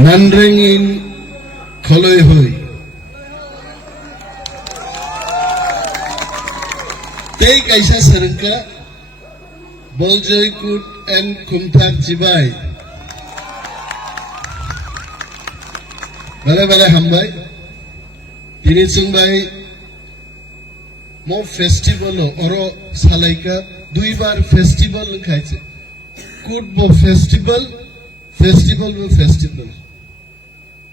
Nandringin Koloihui. Take Aisha Sarinka, Bawlzawi and Khumpui Jibai. Bala Hambai, Tinisungbai, more festival or Salaika, Duibar festival Kaise. Good festival.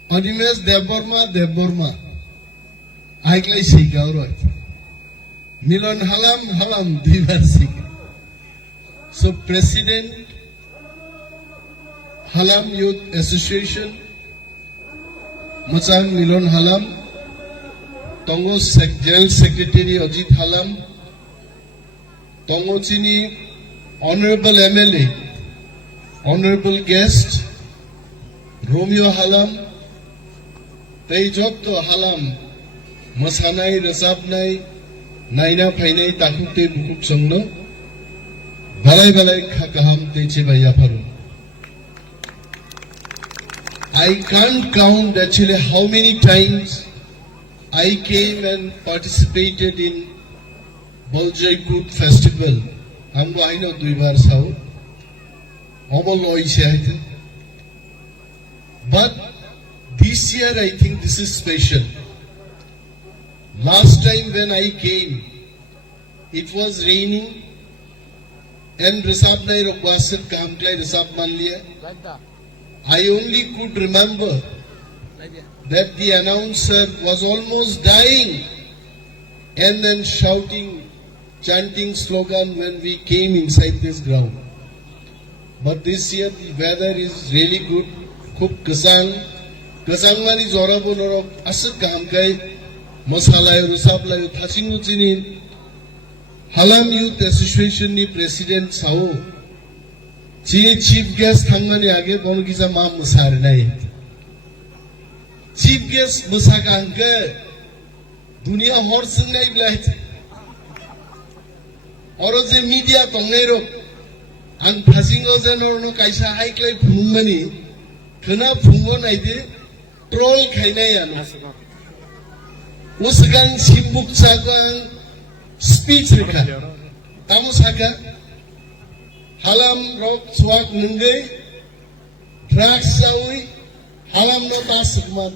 Animesh Debbarma. Aiklai Sika alright. Milon Halam Duibar Sika. So President Halam Youth Association Macang Milon Halam Tongo General Secretary Ajit Halam Tongo Chini Honorable MLA Honorable Guest Romeo Halam Tejotto Halam Masanai Rasabnai Naina Painai Takute Bukuk Songno Balai Kakaham Teche Bayaparu. I can't count actually how many times I came and participated in Bawlzawi festival. Ambo I know Duibar Sao. But this year I think this is special. Last time when I came, it was raining and Risabnai Rokwasir Kamklai Risab Manlia. I only could remember that the announcer was almost dying and then shouting, chanting slogan when we came inside this ground. But this year the weather is really good. Khub Kasang Mani Zorabo Norok Asat Kahamkai Masalai Rusablai Tasinu Chinin Halam Youth Association ni President Sao Chief Guest Hangmani Age Bongiza Ma Musar Nai Chief Guest Musaka Anka Dunia Horse Nai Blight Oroze Media Tongero Ang Pasingo Zeno Kaisa Haiklay Pumani Kana Pumo Naide Troll Kainayano Usagang Simbuk Sagang Speech Rika Tamusaka Halamrogni Swag Nungay Bawlzawi Halam no Tasman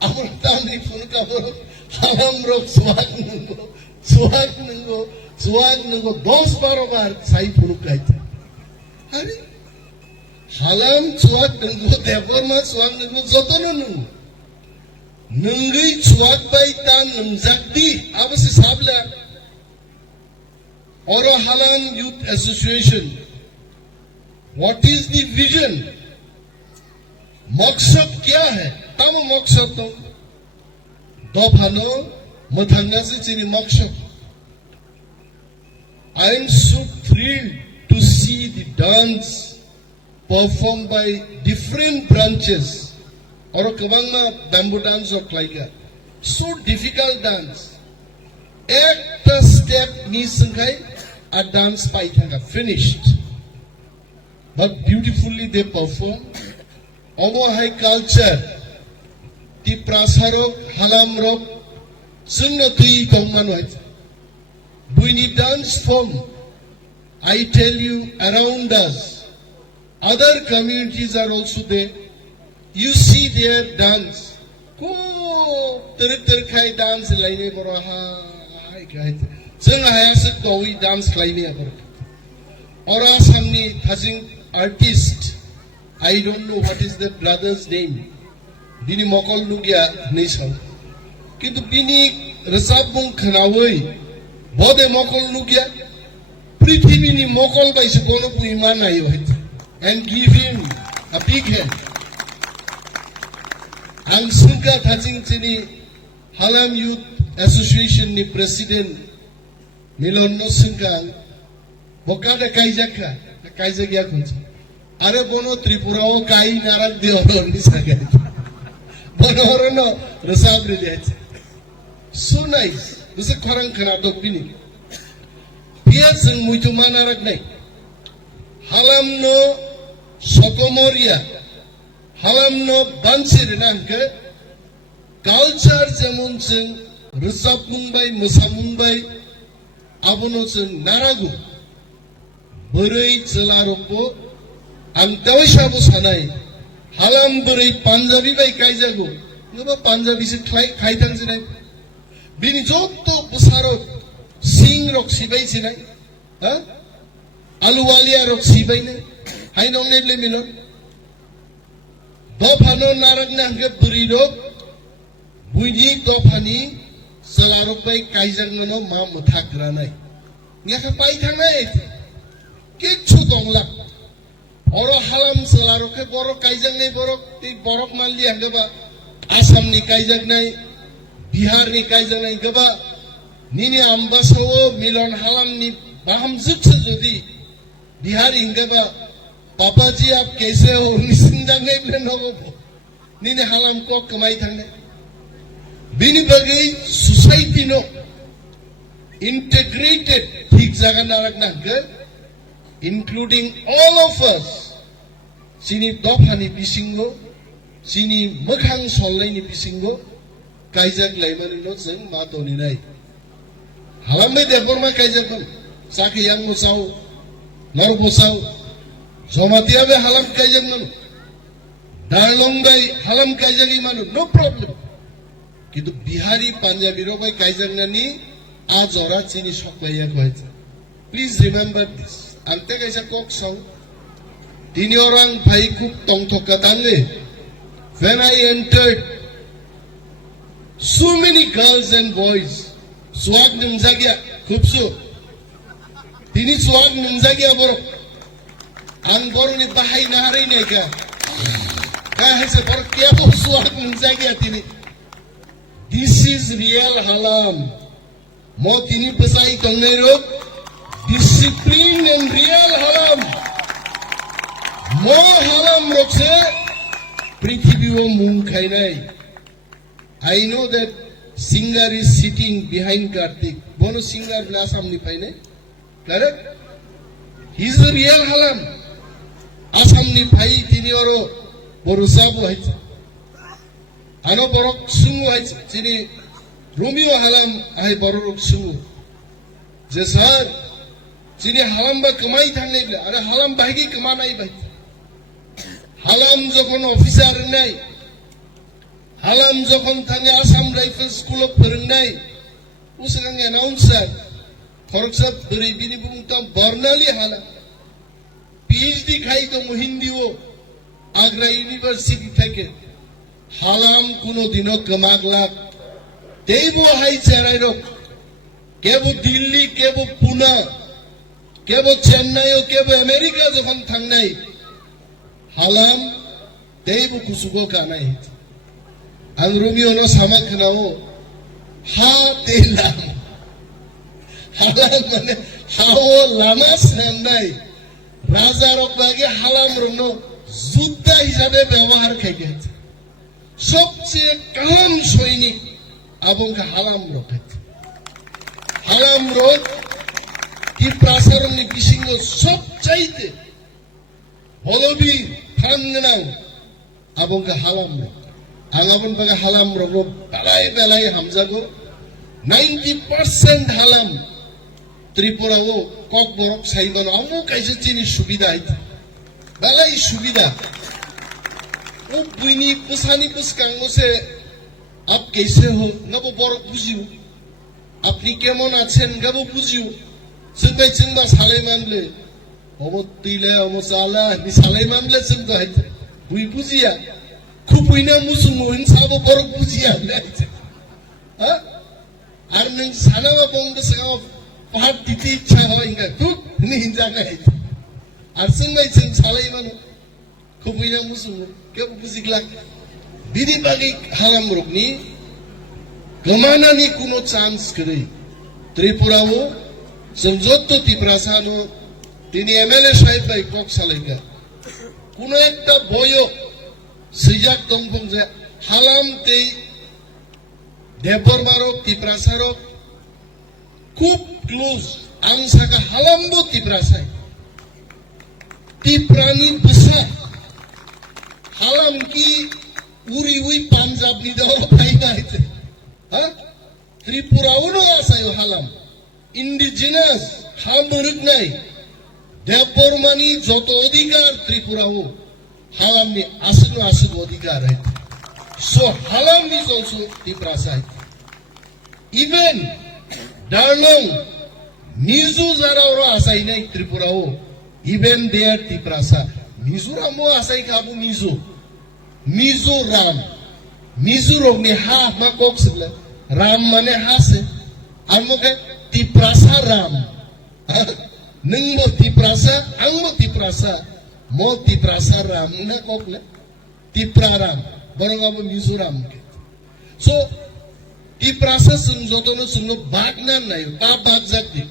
Amurtani Funkaboro Halamrogni Swag Nungo Dos Barobar Sai Punukaita Halam Swag Nungo Debbarma Swag Nungo Zotono Nungo Nungai Swag Baitan Nungzakti Abasi Sabla Oro Halam Youth Association. What is the vision? Maksad kya hai? Tamo maksad to Dobhano Mathanga se chini maksad. I am so thrilled to see the dance performed by different branches. Oro kabangma bamboo dance or klaika. So difficult dance. Ekta step ni sangkai. A dance paithanga finished, but beautifully they perform. Omo high culture, the prasarok halamrog, sunno tui tongmanwait. Buini dance form. I tell you, around us, other communities are also there. You see their dance. Ko ter dance laine boroha hai kai. Sing a hasset go we dance climbing about. Or ask me touching artist. I don't know what is the brother's name. Bini Mokol Lugia Nation. Kintu Bini Rasabung Kanaway. Bode Mokol Lugia. Pretty Bini Mokol by Sukono Puimana and give him a big hand. And Sunka touching Chini Halam Youth Association ni President. Milon no singkang, bokada kaijaka, kaijagya kunci. Are bono Tripura o kai narak di orang ni sagai. Bono orang no resabri lihat. So nice. Bisa korang kena dok bini. Biasa muitu mana narak naik. Halam no Sokomoria, halamno bansirnanke culture jemon जों रोजाबमुंबाय मोसामुंबाय abono जों naragu बोरै जेलारबो आं दावैसाबो सानाय हालाम बोरै Punjabi bye गायजागो nova Punjabi से खायथांजनाय बिनि जत्त बसारो सिंह रक सिबाय सिनाय हा आलुवालिया रक सिबायने हाय नंनेले मिलन दफानो नारगना हंगे बोरै रक बुइनि दफानि जेलारब बाय गायजागनो मा मुथाग्रानाय निया पाइ थांनाय किच्छु दंला Oro halam selaroke borok kaijang nei borok malli hangaba Assam ni kaijang nei Bihar ni kaijang nei gaba nini ambasawo milon halam ni baham zukse jodi Bihar hingaba Papa ji aap kaise ho nisindang nei blen hobo nini halam ko kamai thangne bini bagai society no integrated thik jaga narak nangke including all of us sini dofani bisingo sini mokhang sollaini bisingo kaijak laimani no जों ma doni nai halambe Debbarma kaijak saki yang musau nar bosau somatiya be halam kaijak nanu dalong bai halam kaijak imanu no problem kintu bihari punjabi ro bai kaijak nani ajora sini soklaya koicha please remember this ante kaisa kok song tini orang bhai khub tongthoka tangle when I entered so many girls and boys swag nungzagya khubsu tini swag nungzagya boro ang boro ni bahai nahari ne ka haise boro kya bo swag nungzagya tini this is real halam mo tini pesai tangle ro discipline and real halam mo halam rokse prithibiwo mung khainai I know that singer is sitting behind Kartik bono singer na samni paine correct he is the real halam asamni pai tini oro borusabu haicha ano borok sungu haicha tini romeo halam ai borok sungu je sir Sini halam ba kamai thangnai bla ara halam bahigi kamanai bai halam jokhon officer nai halam jokhon thange Assam Rifle School of Phorongnai usang announcer khoroksa beri bini bungtam barnali halam PhD khai to Hindi o Agra University theke halam kuno dino kamagla debo hai charai ro kebo Delhi kebo Pune cable Chennai O cable America যখন থাংনাই হালাম দেব কুসুগো কানাই আং Romeo no সামা খানাও হা তেলাম হালাম মানে হাও লামা সান্নাই রাজা রকবাগে হালাম রনো যুদ্ধা হিসাবে ব্যবহার খাইতে সবচেয়ে কালাম সৈনিক আবংকে হালাম রখাইতে হালাম রোগ কি প্রাসারণনি বিসিঙ্গ সব চাইতে বলবি থামনাও আবংকে হালাম আঙাবন বাগা হালাম রগ বেলায় বেলায় হামজাগো 90% হালাম ত্রিপুরাও কক বরক সাইবন আমো কাইছে চিনি সুবিধা আইতে বেলাই সুবিধা ও বুইনি পুসানি পুসকাঙ্গসে আপ कैसे हो নব বরক বুঝিও আপনি কেমন আছেন গাবো বুঝিও Sembay sembah salai mamle, omo tila omo sala, ni salai mamle sembah itu, bui pujiya, Khumpui na musumun sabo borok pujiya, ha? Arneng sana ma bong besengau paham titi cahaya hingga tu ni hinjaga itu, ar sembay sembah salai manu, Khumpui na musumun, kau puji gelak, bidi bagi Halamrogni, kemana ni kuno chance kiri, Tripura wo Semjotto Tiprasano তিনি MLA সাহেব ভাই koksalayka কোন একটা বইও সিজাক দংফং যে হালাম তেই দেববর্মারক তিপ্রাসারক খুব close আংসাকা হালামবো তিপ্রাসাই তিপ্রানি বুসা halam ki uri ui Punjab ni daw pai na ite ha Tripura uno asayo halam indigenous Halamrogni Debbarma ni joto odhikar Tripura ho halam ni asuk odhikar hai so halam is also Tiprasa even Darnong Mizu jara oro asai nai Tripura ho even there Tiprasa Mizoram mo asai kabu Mizoram Mizorogni ha ma kok sibla Ram mane ha se amo ke Tiprasa Ram neng mo Tiprasa ang mo Tiprasa Ram na kok le Tipraram barang abo Mizoram so Tiprasa sung joto no sung bagna nai bagjak di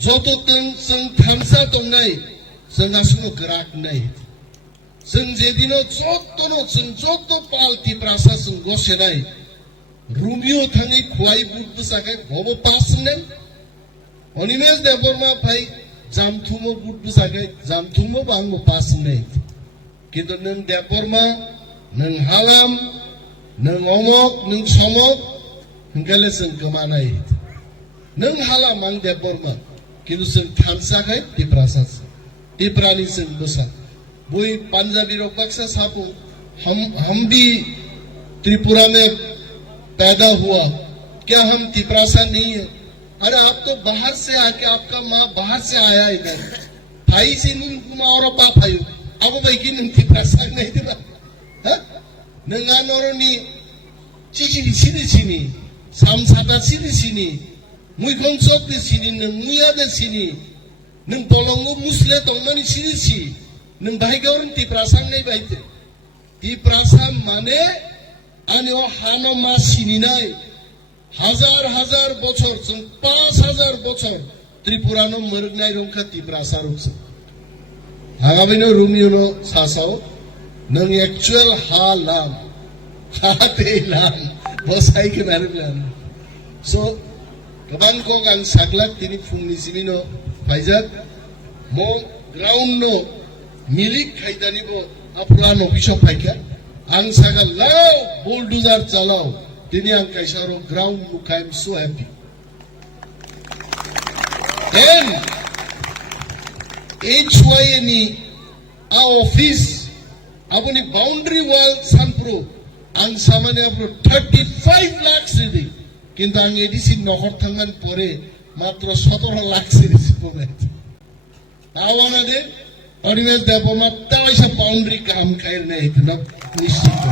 joto teng sung thamsa tong nai sung asung gerak nai sung jedino joto pal Tiprasa sung gose nai Rumio thangi khuai buktu sakai bobo pas nem Animesh Debbarma bhai jamthumo buktu sakai jamthumo bangmo pas nei kintu nang Debbarma nang halam nang omok nang somok hingkale sung kemanai nang halam ang Debbarma kintu sung thamsa kai Tiprasa Tiprani sung dosa boi Punjabi ro paksa sapu हम भी त्रिपुरा में पैदा हुआ क्या हम तिपरासा नहीं है अरे आप तो बाहर से आके आपका माँ बाहर से आया इधर भाई से नहीं कुमा और बाप भाई अब भाई की नहीं तिपरासा नहीं दिला हाँ नंगान और नहीं चीज़ सीधी samsata sini mui gongsok di sini nang muya di sini nang polongo musle tongmani sini nang bahigawin Tiprasang nai baite Tiprasang mane ane o hano ma sini nai হাজার বছর 5000 বছর ত্রিপুরানো মরগনাই রংখা Tiprasa রংসা হাগাবিনো রুমিওনো সাসাও নং actual Halam হাতেলাম bosai ke barulan so kaban ko ang saglak tini fungni simino paijak mo ground no milik khaitani bo apuran office paika ang sagal lao bulldozer chalao tini ang kaisaro ground look I am so happy then HYNE our office apuni boundary wall sanpro ang samane apro 35 lakhs ridi kintu ang edisi nohor thangan pore matro 17 lakhs ridi pore tawana de Animesh Debbarma taisa boundary kam khair nahi itna nishchit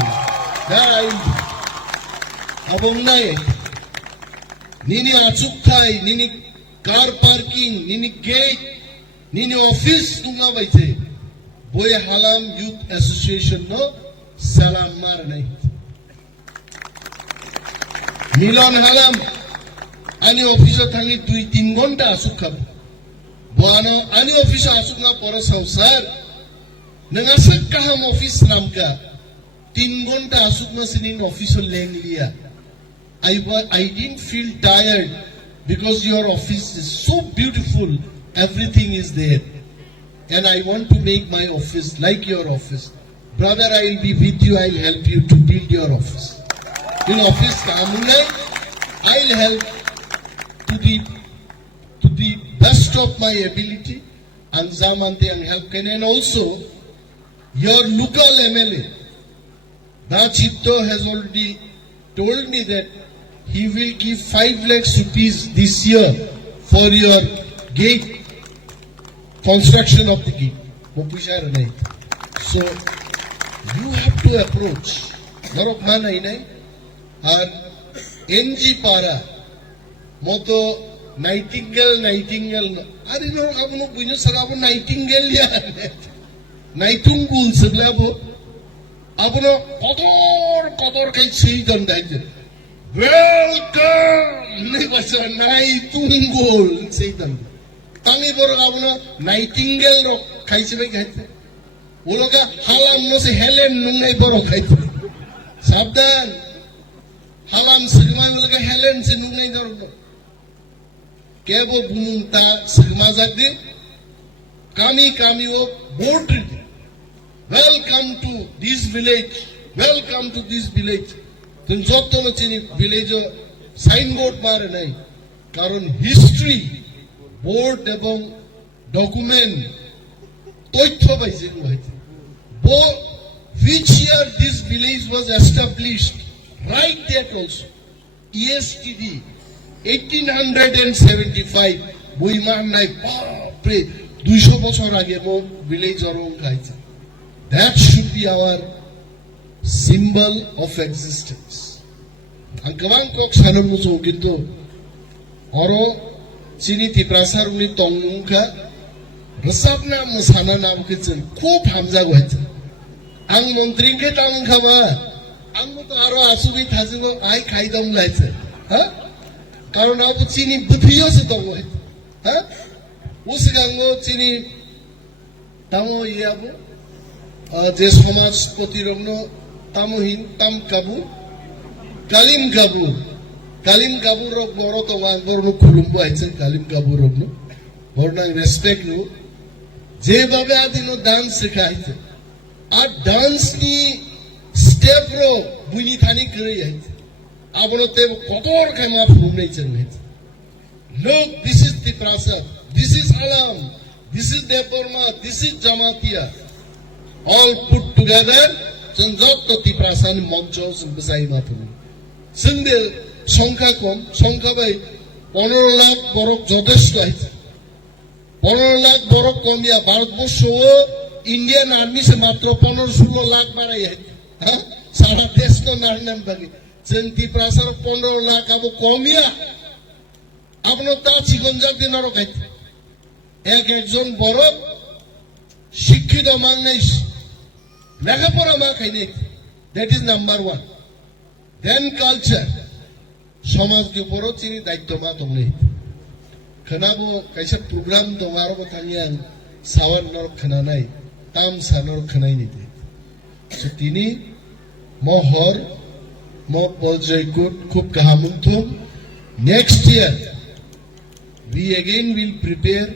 dai abong nai nini achuk thai nini car parking nini gate nini office tunga baise boy halam youth association no salam mar nahi Milan halam ani office thangi 2-3 ghonta asuk khab boano ani office asuk na pore sausar nangasak kaham office namka 3 ghonta asuk na sinin office leng liya I didn't feel tired because your office is so beautiful everything is there and I want to make my office like your office brother I will be with you I will help you to build your office in office kamunai I'll help to the best of my ability and zamante and help can and also your local MLA Rajitto has already told me that he will give 5 lakhs rupees this year for your gate construction of the gate so you have to approach narok manai nai R NG পারা মতো nightingale আরে no আপনো বুঝো সারাবো nightingale ইয়া নাইটুঙ্গুল সবলাবো আপনো কতর কাই সেই দন দাইছে welcome নে বাসা নাইটুঙ্গুল সেই দন তাঙ্গি বড় আপনো নাইটিঙ্গেল র খাইছে ভাই খাইছে ওলোকা হালাম নসে হেলেন নঙ্গাই বড় খাইছে সাবধান halam sigma mulga helen sinungai dorno kebo bununta sigma jagde kami o welcome to this village, welcome to this village. Then jotto na chini village signboard mare nai, karon history board ebong document toithyo paise hoyse. Which year this village was established? Write that also. ESTD 1875. Buiman nai bapre 200 বছর আগে mo village orong khaise. That should be our symbol of existence. Ang kabang kok sanon mo so ginto oro chini tiprasar uni tongnungka resap na mo sana nam kitchen khub hamja goite. Ang Montri ke tang khaba ang mo to aro asubi thajigo ai khaidam laise. Ha? Karon abu chini buthiyo se tong goite. Ha? Usigango chini tamo iabu যে সমাজ প্রতিরগ্ন তামহীন তাম কাবু কালিম কাবু rock বড় তো বড় খুলুম্বু আইছে কালিম কাবু রগ্ন বড় রেসপেক্ট নু যেভাবে আদিনো ডান্স শেখাইছে আর ডান্স নি স্টেপ রো বুনি থানি করে আইছে আবনতে কতর খামা ফুল নেইছেন লোক দিস ইজ দি প্রাসাদ দিস ইজ আলাম this is Debbarma this is Jamatia all put together संजोग तो तिप्रासान मंचो संबसाई माथुन संदे संख्या कम संख्या भाई 15 लाख बरक যথেষ্ট আছে 15 লাখ বরক কমিয়া ভারতবর্ষ ইন্ডিয়ান আর্মি से मात्र 15-16 লাখ বাড়াই আছে হ্যাঁ সারা দেশ তো নারনাম ভাগে जों तिप्रासार 15 লাখ আবো কমিয়া আপনো তা চিকনজার দিন আর খাইতে একজন বরক শিক্ষিত মানুষ লেখাপড়া মা খাইনে that is number 1 then culture সমাজকে উপরও চিনি দায়িত্ব মা তোমনে খানাবো কাইসা প্রোগ্রাম তোমার কথানিয়া সাওয়ার নর খানা নাই তাম সানর খানাই নিতে তিনি মহর Bawlzawi খুব কাহামুন্থম next year we again will prepare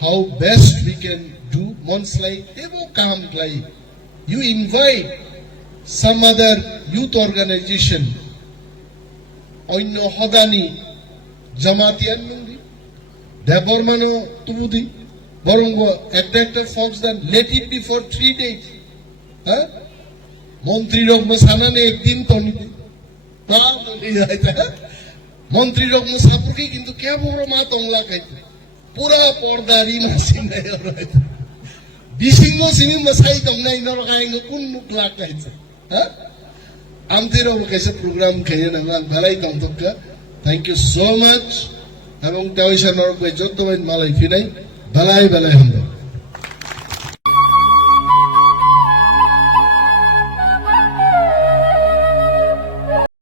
how best we can do monthly evo kam klai you invite some other youth organization onno hodani jamatian mundi Debbarma no tubudi borongo attractive folks then let it be for 3 days huh Montri rok mo sana ne ek din to ni ta boli jaita Montri rok mo sapurki kintu kya boro ma tongla kaite pura pordari masin nai oroita bisingo sini masai tomnai nor kaingo kun nukla kaite ha amtero kaise program khaye nangan balai tongtokka thank you so much এবং তাওইশা নরক জতবাইন মালাই ফিনাই balai hamdo